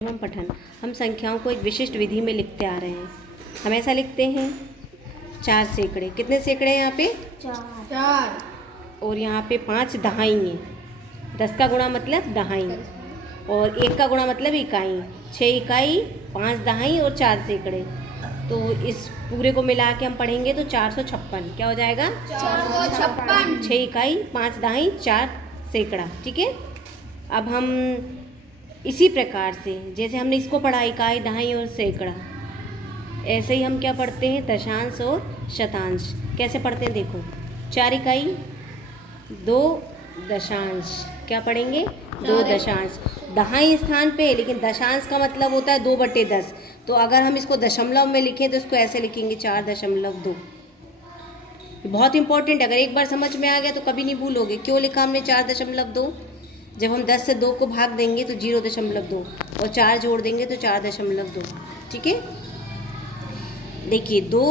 एवं पठन। हम संख्याओं को एक विशिष्ट विधि में लिखते आ रहे हैं। हम ऐसा लिखते हैं 4 सैकड़े। कितने सैकड़े हैं यहाँ पे? 4। और यहाँ पे 5 दहाई हैं। 10 का गुणा मतलब दहाई, और 1 का गुणा मतलब इकाई। 6 इकाई, 5 दहाई और 4 सैकड़े। तो इस पूरे को मिला के हम पढ़ेंगे तो 456। क्या हो जाएगा? 456। 6 इकाई, 5 दहाई, 4 सैकड़ा। ठीक है। अब हम इसी प्रकार से जैसे हमने इसको पढ़ा इकाई, दहाई और सैकड़ा, ऐसे ही हम क्या पढ़ते हैं? दशांश और शतांश। कैसे पढ़ते हैं देखो। 4 इकाई, 2 दशांश। क्या पढ़ेंगे? 2 दशांश। दहाई स्थान पे, लेकिन दशांश का मतलब होता है 2/10। तो अगर हम इसको दशमलव में लिखें तो इसको ऐसे लिखेंगे 4.2। बहुत इंपॉर्टेंट। अगर एक बार समझ में आ गया तो कभी नहीं भूलोगे। क्यों लिखा हमने 4.2? जब हम 10 से 2 को भाग देंगे तो 0.2, और 4 जोड़ देंगे तो 4.2। ठीक है। देखिए 2,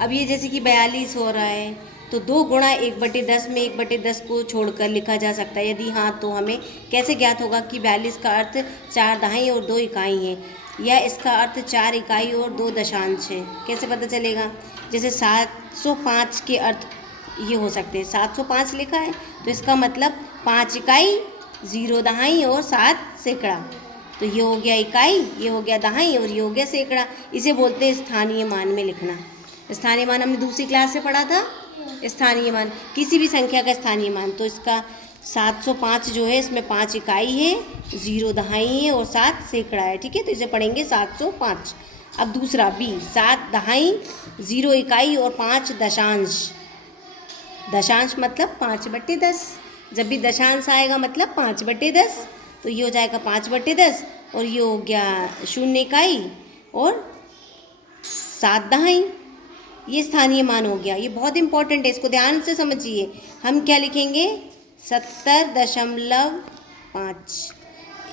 अब ये जैसे कि 42 हो रहा है तो 2 गुणा 1/10 में 1/10 को छोड़कर लिखा जा सकता है। यदि हाँ तो हमें कैसे ज्ञात होगा कि 42 का अर्थ 4 दहाई और 2 इकाई है, या इसका अर्थ 4 इकाई और 2 दशांश है? कैसे पता चलेगा? जैसे 705 के अर्थ ये हो सकते हैं। 705 लिखा है तो इसका मतलब 5 इकाई, 0 दहाई और 7 सैकड़ा। तो ये हो गया इकाई, ये हो गया दहाई और ये हो गया सैकड़ा। इसे बोलते हैं स्थानीय मान में लिखना। स्थानीय मान हमने दूसरी क्लास से पढ़ा था। स्थानीय मान किसी भी संख्या का स्थानीय मान। तो इसका 705 जो है, इसमें 5 इकाई है, 0 दहाई है और 7 सैकड़ा है। ठीक है। तो इसे पढ़ेंगे 705। अब दूसरा बी, 7 दहाई, 0 इकाई और 5 दशांश। दशांश मतलब 5/10। जब भी दशांश आएगा मतलब 5/10। तो ये हो जाएगा 5/10, और ये हो गया 0 इकाई और 7 दहाई। ये स्थानीय मान हो गया। ये बहुत इंपॉर्टेंट है, इसको ध्यान से समझिए। हम क्या लिखेंगे? 70.5।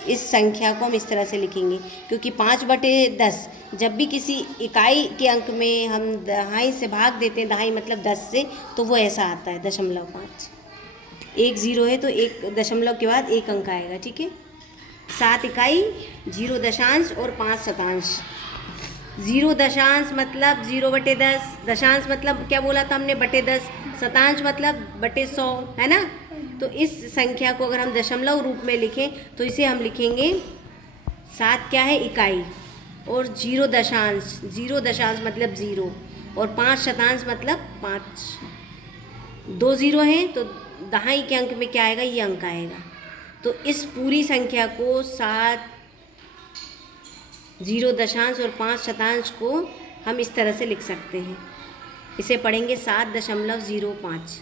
इस संख्या को हम इस तरह से लिखेंगे, क्योंकि 5/10 जब भी किसी इकाई के अंक में हम दहाई से भाग देते हैं, दहाई मतलब 10 से, तो वो ऐसा आता है 0.5। 1 0 है तो 1 दशमलव के बाद 1 अंक आएगा। ठीक है। 7 इकाई, 0 दशांश और 5 शतांश। 0 दशांश मतलब 0/10, दशांश मतलब क्या बोला था हमने? /10, शतांश मतलब /100, है ना? तो इस संख्या को अगर हम दशमलव रूप में लिखें तो इसे हम लिखेंगे 7 क्या है? इकाई, और 0 दशांश, 0 दशांश मतलब 0, और 5 शतांश मतलब 5। 2 0 हैं तो दहाई के अंक में क्या आएगा? ये अंक आएगा। तो इस पूरी संख्या को 7, 0 दशांश और 5 शतांश को हम इस तरह से लिख सकते हैं। इसे पढ़ेंगे 7.05।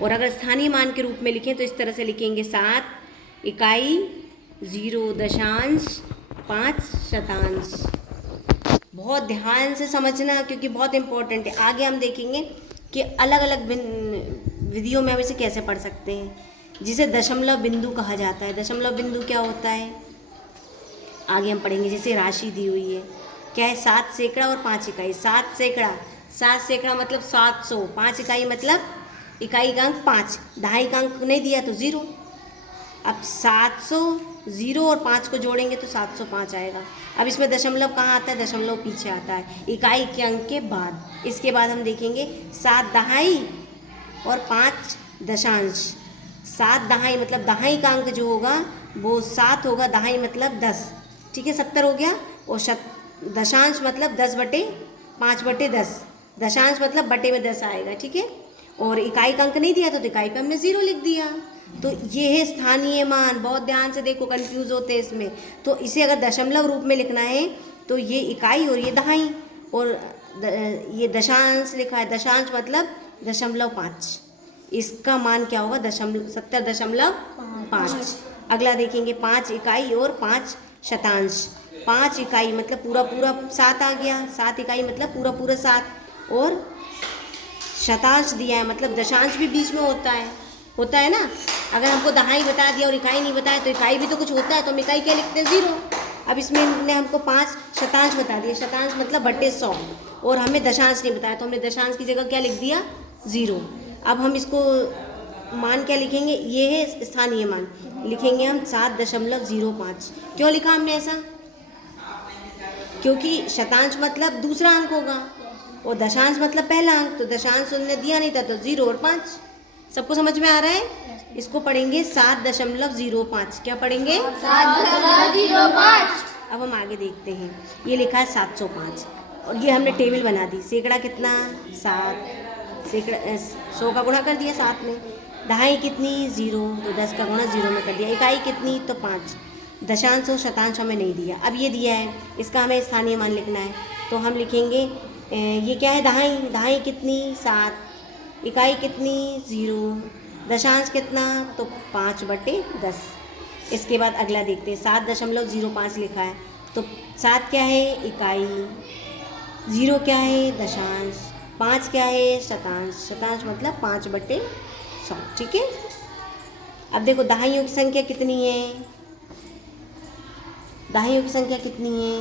और अगर स्थानीय मान के रूप में लिखें तो इस तरह से लिखेंगे 7 इकाई, 0 दशांश, 5 शतांश। बहुत ध्यान से समझना, क्योंकि बहुत इंपॉर्टेंट है। आगे हम देखेंगे कि अलग अलग विधियों में हम इसे कैसे पढ़ सकते हैं, जिसे दशमलव बिंदु कहा जाता है। दशमलव बिंदु क्या होता है आगे हम पढ़ेंगे। जैसे राशि दी हुई है, क्या है? 7 सैकड़ा और 5 इकाई। 7 सैकड़ा मतलब 700। 5 इकाई मतलब इकाई का अंक 5, दहाई का अंक नहीं दिया तो 0। अब 700, 0 और 5 को जोड़ेंगे तो 705 आएगा। अब इसमें दशमलव कहाँ आता है? दशमलव पीछे आता है, इकाई के अंक के बाद। इसके बाद हम देखेंगे 7 दहाई और 5 दशांश। 7 दहाई मतलब दहाई का अंक जो होगा वो 7 होगा, दहाई मतलब 10। ठीक है, 70 हो गया। और दशांश मतलब 10/5/10। दशांश मतलब बटे में 10 आएगा। ठीक है। और इकाई का अंक नहीं दिया तो इकाई पे हमने 0 लिख दिया। तो ये है स्थानीय मान। बहुत ध्यान से देखो, कंफ्यूज होते हैं इसमें। तो इसे अगर दशमलव रूप में लिखना है तो ये इकाई और ये दहाई, और ये दशांश लिखा है। दशांश मतलब 0.5। इसका मान क्या होगा? 70.5। अगला देखेंगे 5 इकाई और 5 शतांश। 5 इकाई मतलब पूरा पूरा 7 आ गया। 7 इकाई मतलब पूरा पूरा 7, और शतांश दिया है मतलब दशांश भी बीच में होता है ना। अगर हमको दहाई बता दिया और इकाई नहीं बताया तो इकाई भी तो कुछ होता है, तो हम इकाई क्या लिखते हैं? 0। अब इसमें ने हमको 5 शतांश बता दिया। शतांश मतलब /100, और हमें दशांश नहीं बताया तो हमने दशांश की जगह क्या लिख दिया? 0। अब हम इसको मान क्या लिखेंगे? ये है स्थानीय मान। लिखेंगे हम 7.05। क्यों लिखा हमने ऐसा? क्योंकि शतांश मतलब दूसरा अंक होगा और दशांश मतलब पहला अंक, तो दशांश उन्होंने दिया नहीं था तो 0 और 5। सबको समझ में आ रहा है? इसको पढ़ेंगे 7.05। क्या पढ़ेंगे? 7.05। अब हम आगे देखते हैं। ये लिखा है 705 और ये हमने टेबल बना दी। सैकड़ा कितना? 7। सैकड़ा 100 का गुणा कर दिया 7 में। दहाई कितनी? 0, तो 10 का गुणा 0 में कर दिया। इकाई कितनी? तो 5। दशांश और शतांश हमें नहीं दिया। अब ये दिया है, इसका हमें स्थानीय मान लिखना है, तो हम लिखेंगे ये क्या है? दहाई। दहाई कितनी? 7। इकाई कितनी? 0। दशांश कितना? तो 5/10। इसके बाद अगला देखते हैं। 7.05 लिखा है, तो 7 क्या है? इकाई। 0 क्या है? दशांश। 5 क्या है? शतांश। शतांश मतलब 5/100। ठीक है। अब देखो दहाइयों की संख्या कितनी है? दहाइयों की संख्या कितनी है?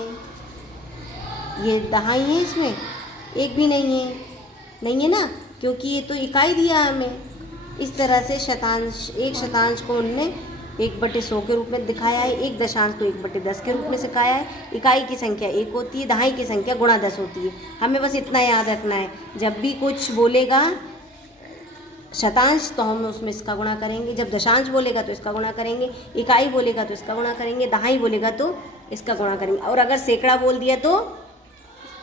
ये दहाई है, इसमें एक भी नहीं है। नहीं है ना, क्योंकि ये तो इकाई दिया हमें। इस तरह से शतांश, एक शतांश को उनने 1/100 के रूप में दिखाया है, एक दशांश को 1/10 के रूप में सिखाया है। इकाई की संख्या 1 होती है, दहाई की संख्या गुणा 10 होती है। हमें बस इतना याद रखना है, जब भी कुछ बोलेगा शतांश तो हम उसमें इसका गुणा करेंगे, जब दशांश बोलेगा तो इसका गुणा करेंगे, इकाई बोलेगा तो इसका गुणा करेंगे, दहाई बोलेगा तो इसका गुणा करेंगे, और अगर सैकड़ा बोल दिया तो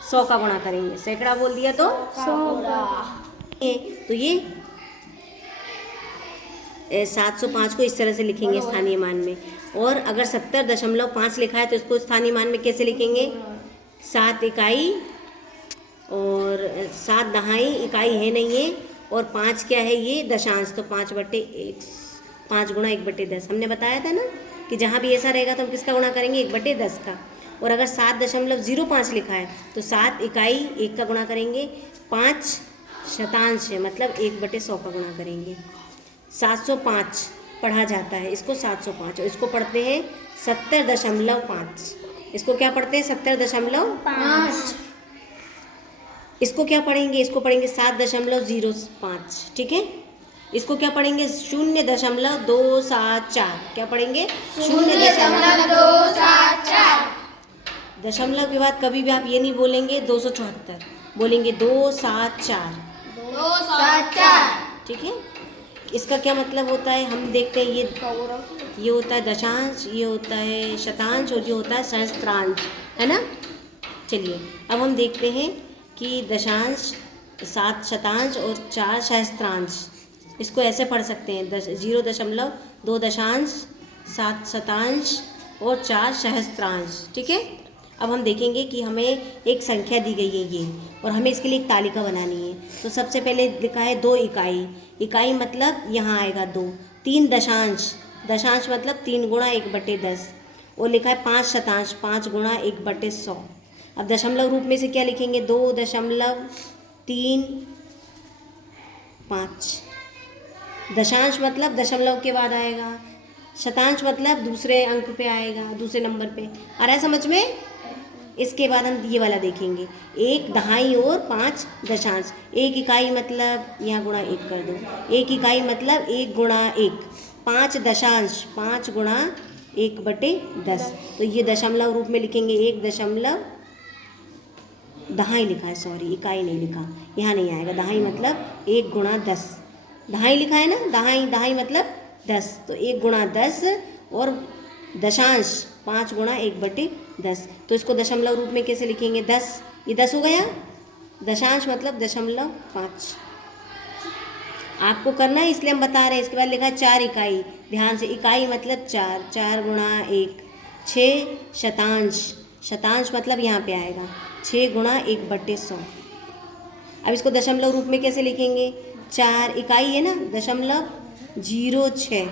100 का गुणा करेंगे। सैकड़ा बोल दिया तो 100 का। तो ये 705 को इस तरह से लिखेंगे स्थानीय मान में। और अगर 70.5 लिखा है तो इसको स्थानीय मान में कैसे लिखेंगे? 7 इकाई और 7 दहाई, इकाई है नहीं है, और 5 क्या है? ये दशांश, तो 5/1, 5 गुणा 1/10। हमने बताया था ना कि जहाँ भी ऐसा रहेगा तो हम किसका गुणा करेंगे? 1/10 का। और अगर 7.05 लिखा है तो 7 इकाई 1 का गुणा करेंगे, 5 शतांश है मतलब 1/100 का गुणा करेंगे। 705 पढ़ा जाता है, इसको 705, और इसको पढ़ते हैं 70.5। इसको क्या पढ़ते हैं? 70.5। इसको क्या पढ़ेंगे? इसको पढ़ेंगे 7.05। ठीक है। इसको क्या पढ़ेंगे? 0.274। क्या पढ़ेंगे? 0.274। दशमलव के बाद कभी भी आप ये नहीं बोलेंगे 274, बोलेंगे 274। 274। ठीक है। इसका क्या मतलब होता है? हम देखते हैं। ये होता है दशांश, ये होता है शतांश, और ये होता है सहस्त्रांश, है ना। चलिए अब हम देखते हैं कि दशांश, 7 शतांश और 4 सहस्त्रांश। इसको ऐसे पढ़ सकते हैं 0.2 दशांश, 7 शतांश और 4 सहस्त्रांश। ठीक है। अब हम देखेंगे कि हमें एक संख्या दी गई है ये, और हमें इसके लिए एक तालिका बनानी है। तो सबसे पहले लिखा है 2 इकाई। इकाई मतलब यहाँ आएगा 2। 3 दशांश, दशांश मतलब 3 गुणा 1/10, और लिखा है 5 शतांश, 5 गुणा 1/100। अब दशमलव रूप में से क्या लिखेंगे? 2.35। दशांश मतलब दशमलव के बाद आएगा, शतांश मतलब दूसरे अंक पे आएगा, दूसरे नंबर पे। आ रहा है समझ में? इसके बाद हम ये वाला देखेंगे, 1 दहाई और 5 दशांश। 1 इकाई मतलब यहाँ गुणा 1 कर दो, 1 इकाई मतलब 1 गुणा 1। 5 दशांश, 5 गुणा 1/10। तो ये दशमलव रूप में लिखेंगे 1 दशमलव, दहाई लिखा है, सॉरी इकाई नहीं लिखा, यहाँ नहीं आएगा। दहाई मतलब 1 गुणा 10। दहाई लिखा है ना, दहाई, दहाई मतलब 10, तो 1 गुणा 10, और दशांश 5 गुणा 1/10। तो इसको दशमलव रूप में कैसे लिखेंगे? 10, ये 10 हो गया। दशांश मतलब 0.5। आपको करना है इसलिए हम बता रहे हैं। इसके बाद लिखा है 4 इकाई। ध्यान से, इकाई मतलब 4, 4 गुणा 1। 6 शतांश, शतांश मतलब यहाँ पे आएगा 6 गुणा 1/100। अब इसको दशमलव रूप में कैसे लिखेंगे? 4 इकाई है ना, 0.06।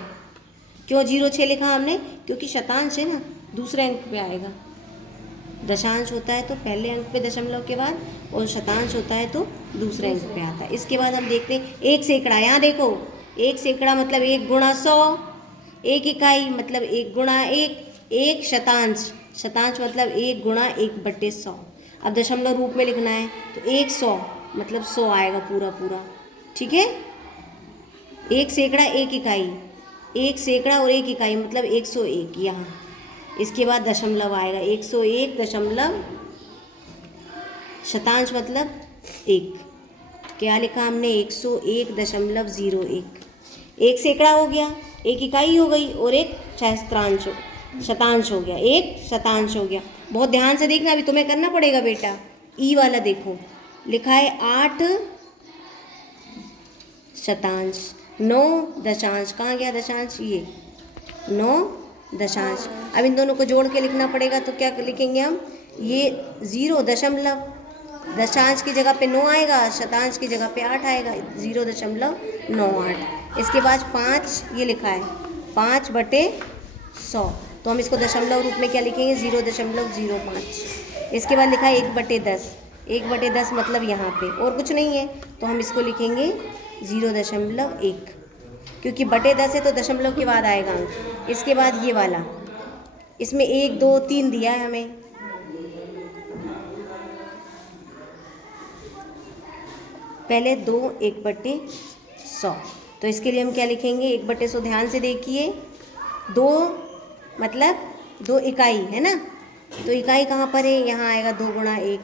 क्यों 0.6 लिखा हमने? क्योंकि शतांश है ना, दूसरे अंक पे आएगा। दशांश होता है तो पहले अंक पे दशमलव के बाद, और शतांश होता है तो दूसरे अंक पे आता है। इसके बाद हम देखते हैं 1 सैकड़ा। यहाँ देखो, 1 सैकड़ा मतलब 1 गुणा 100। 1 इकाई मतलब 1 गुणा 1। 1 शतांश, शतांश मतलब 1 गुणा 1/100। अब दशमलव रूप में लिखना है तो 100 मतलब 100 आएगा पूरा पूरा। ठीक है। 1 सैकड़ा 1 इकाई, 1 सैकड़ा और 1 इकाई मतलब 101 यहाँ। इसके बाद दशमलव आएगा 101.1 शतांश मतलब 1। क्या लिखा हमने? 101.01। एक सैकड़ा हो गया, एक इकाई हो गई, और एक शतांश हो गया, एक शतांश हो गया। बहुत ध्यान से देखना, अभी तुम्हें करना पड़ेगा बेटा। ई वाला देखो, लिखा है 8 शतांश, 9 दशांश। कहाँ गया दशांश? ये 9 दशांश। अब इन दोनों को जोड़ के लिखना पड़ेगा, तो क्या लिखेंगे हम? ये 0 दशमलव, दशांश की जगह पे 9 आएगा, शतांश की जगह पे 8 आएगा, 0.98। इसके बाद 5 ये लिखा है 5/100, तो हम इसको दशमलव रूप में क्या लिखेंगे? 0.05। इसके बाद लिखा है 1/10, 1/10 मतलब यहाँ पे और कुछ नहीं है, तो हम इसको लिखेंगे 0.1, क्योंकि बटे 10 है तो दशमलव के बाद आएगा अंक। इसके बाद ये वाला, इसमें 1 2 3 दिया है हमें, पहले 2 1/100, तो इसके लिए हम क्या लिखेंगे? 1/100। ध्यान से देखिए, 2 मतलब 2 इकाई है ना, तो इकाई कहाँ पर है? यहाँ आएगा 2 × 1,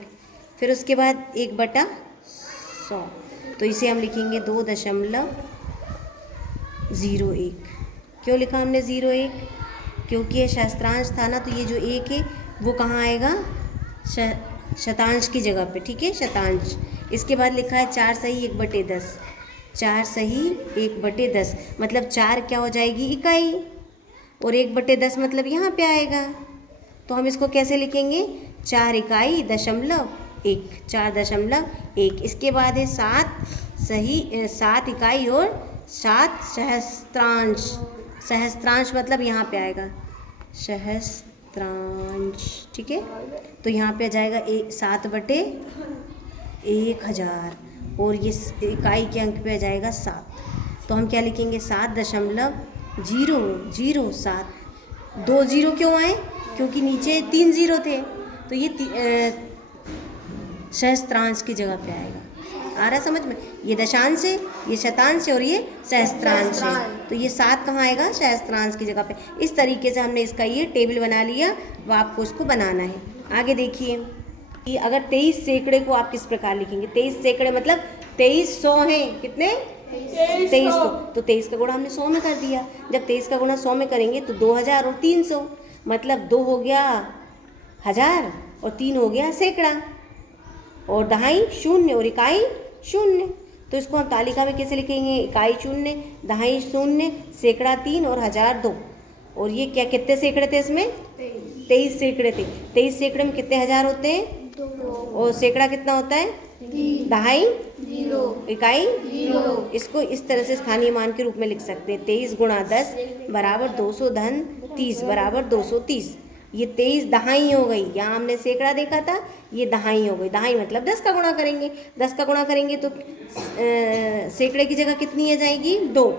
फिर उसके बाद 1/100, तो इसे हम लिखेंगे 2.01। क्यों लिखा हमने 0.1? क्योंकि ये शस्त्रांश था ना, तो ये जो 1 है वो कहाँ आएगा? शतांश की जगह पे, ठीक है, शतांश। इसके बाद लिखा है 4 सही 1/10, 4 सही 1/10 मतलब 4 क्या हो जाएगी? इकाई, और 1/10 मतलब यहाँ पे आएगा, तो हम इसको कैसे लिखेंगे? 4 इकाई दशमलव 1, 4.1। इसके बाद है 7 सही 7 इकाई और 7 सहस्त्रांश, सहस्त्रांश मतलब यहाँ पे आएगा सहस्त्रांश, ठीक है, तो यहाँ पे आ जाएगा 7/1000, और ये इकाई के अंक पे आ जाएगा 7, तो हम क्या लिखेंगे? 7.007। 2 0 क्यों आए? क्योंकि नीचे 3 0 थे, तो ये सहस्त्रांश की जगह पे आएगा। आ रहा समझ में? ये दशांश है, ये शतांश है, और ये सहस्त्रांश है, तो ये 7 कहाँ आएगा? सहस्त्रांश की जगह पे। इस तरीके से हमने इसका ये टेबल बना लिया, वो आपको इसको बनाना है। आगे देखिए कि अगर 23 सैकड़े को आप किस प्रकार लिखेंगे? 23 सैकड़े मतलब 2300 हैं, कितने? 2300, तो 23 का गुणा हमने 100 में कर दिया। जब 23 का गुणा 100 में करेंगे तो 2000 और 300, मतलब 2 हो गया 1000 और 3 हो गया सैकड़ा, और दहाई 0 और इकाई 0, तो इसको हम तालिका में कैसे लिखेंगे? इकाई 0, दहाई 0, सैकड़ा 3 और 1000 2। और ये क्या कितने सैकड़े थे इसमें? 23 सैकड़े थे। 23 सैकड़े में कितने हजार होते हैं? 2, और सैकड़ा कितना होता है? 2.5, 0, इकाई 0। इसको इस तरह से स्थानीय मान के रूप में लिख सकते हैं। 23 × 10 बराबर 200 धन 30 बराबर 230। ये 23 दहाई हो गई, यहाँ हमने सैकड़ा देखा था, ये दहाई हो गई। दहाई मतलब 10 का गुणा करेंगे, 10 का गुणा करेंगे तो सैकड़े की जगह कितनी आ जाएगी? 2,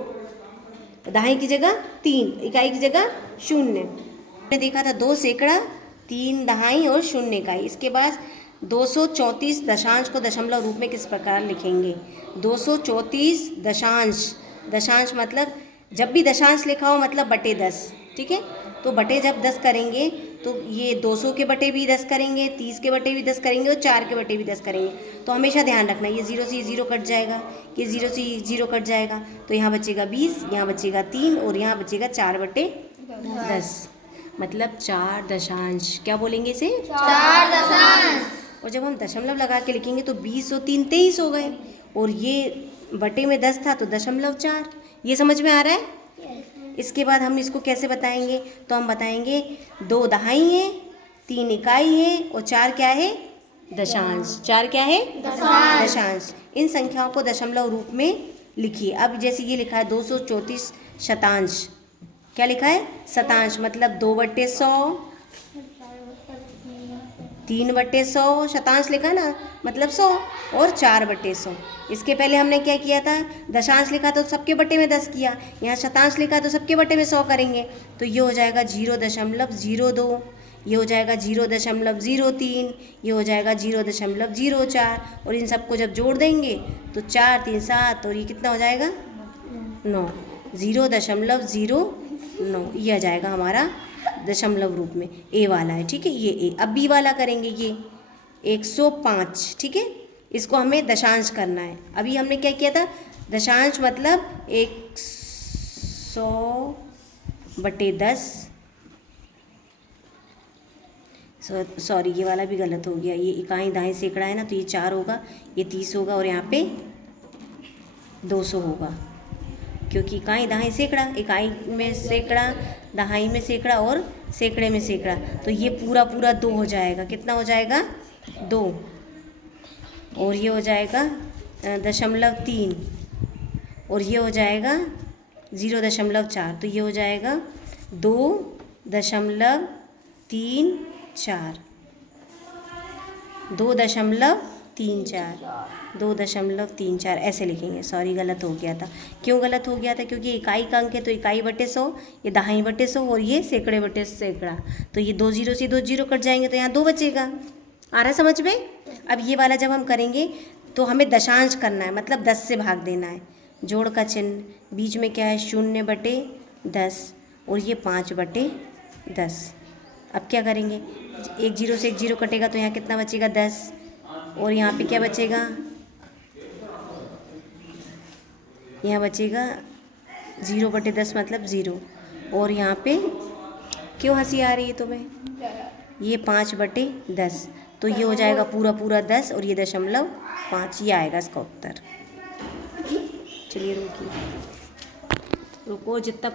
दहाई की जगह 3, इकाई की जगह 0। हमने देखा था 2 सैकड़ा 3 दहाई और 0 इकाई। इसके बाद 234 दशांश को दशमलव रूप में किस प्रकार लिखेंगे? 234 दशांश, दशांश मतलब जब भी दशांश लिखा हो मतलब बटे 10, ठीक है, तो बटे जब 10 करेंगे तो ये 200 के बटे भी 10 करेंगे, 30 के बटे भी 10 करेंगे, और 4 के बटे भी 10 करेंगे। तो हमेशा ध्यान रखना, ये 0 से 0 कट जाएगा, ये 0 से 0 कट जाएगा, तो यहाँ बचेगा 20, यहाँ बचेगा 3, और यहाँ बचेगा 4/10, मतलब 4 दशांश। क्या बोलेंगे इसे? 4 दशांश। और जब हम दशमलव लगा के लिखेंगे तो 20 और 3 23 हो गए, और ये बटे में 10 था तो दशमलव 4। ये समझ में आ रहा है? इसके बाद हम इसको कैसे बताएंगे? तो हम बताएंगे 2 दहाई है, 3 इकाई है, और 4 क्या है? दशांश। 4 क्या है? दशांश। इन संख्याओं को दशमलव रूप में लिखिए। अब जैसे ये लिखा है 234 शतांश, क्या लिखा है? शतांश मतलब 2/100, 3/100, शतांश लिखा ना मतलब 100, और 4/100। इसके पहले हमने क्या किया था? दशांश लिखा तो सबके बटे में 10 किया, यहाँ शतांश लिखा तो सबके बटे में 100 करेंगे, तो ये हो जाएगा 0.02, ये हो जाएगा 0.03, ये हो जाएगा 0.04, और इन सबको जब जोड़ देंगे तो 4 3 7, और ये कितना हो जाएगा? 9, 0.09, ये आ जाएगा हमारा दशमलव रूप में। ए वाला है, ठीक है, ये ए। अब बी वाला करेंगे, ये 105, ठीक है। इसको हमें दशांश करना है। अभी हमने क्या किया था, दशांश मतलब 100/10। सॉरी, ये वाला भी गलत हो गया, ये इकाई दहाई सैकड़ा है ना, तो ये 4 होगा, ये 30 होगा और यहाँ पे 200 होगा, क्योंकि इकाई दहाई सैकड़ा, इकाई में सैकड़ा, दहाई में सैकड़ा और सैकड़े में सैकड़ा, तो ये पूरा पूरा 2 हो जाएगा। कितना हो जाएगा, 2। और ये हो जाएगा 0.3, और ये हो जाएगा 0.4, तो ये हो जाएगा 2.34, 2.34 ऐसे लिखेंगे। सॉरी, गलत हो गया था। क्यों गलत हो गया था, क्योंकि इकाई का अंक है तो इकाई बटे 100, ये दहाई बटे 100 और ये सैकड़े बटे सैकड़ा, तो ये 2 0 से 2 0 कट जाएंगे, तो यहाँ 2 बचेगा। आ रहा है समझ में। अब ये वाला जब हम करेंगे तो हमें दशांश करना है, मतलब 10 से भाग देना है। जोड़ का चिन्ह, बीच में क्या है, 0/10 और ये 5/10। अब क्या करेंगे, 1 0 से 1 0 कटेगा, तो यहाँ कितना बचेगा, 10, और यहाँ पे क्या बचेगा, यहाँ बचेगा 0/10 मतलब 0, और यहाँ पे क्यों हंसी आ रही है तुम्हें, ये 5/10, तो ये हो जाएगा पूरा पूरा 10 और ये 0.5, ये आएगा इसका उत्तर। चलिए रुको जितना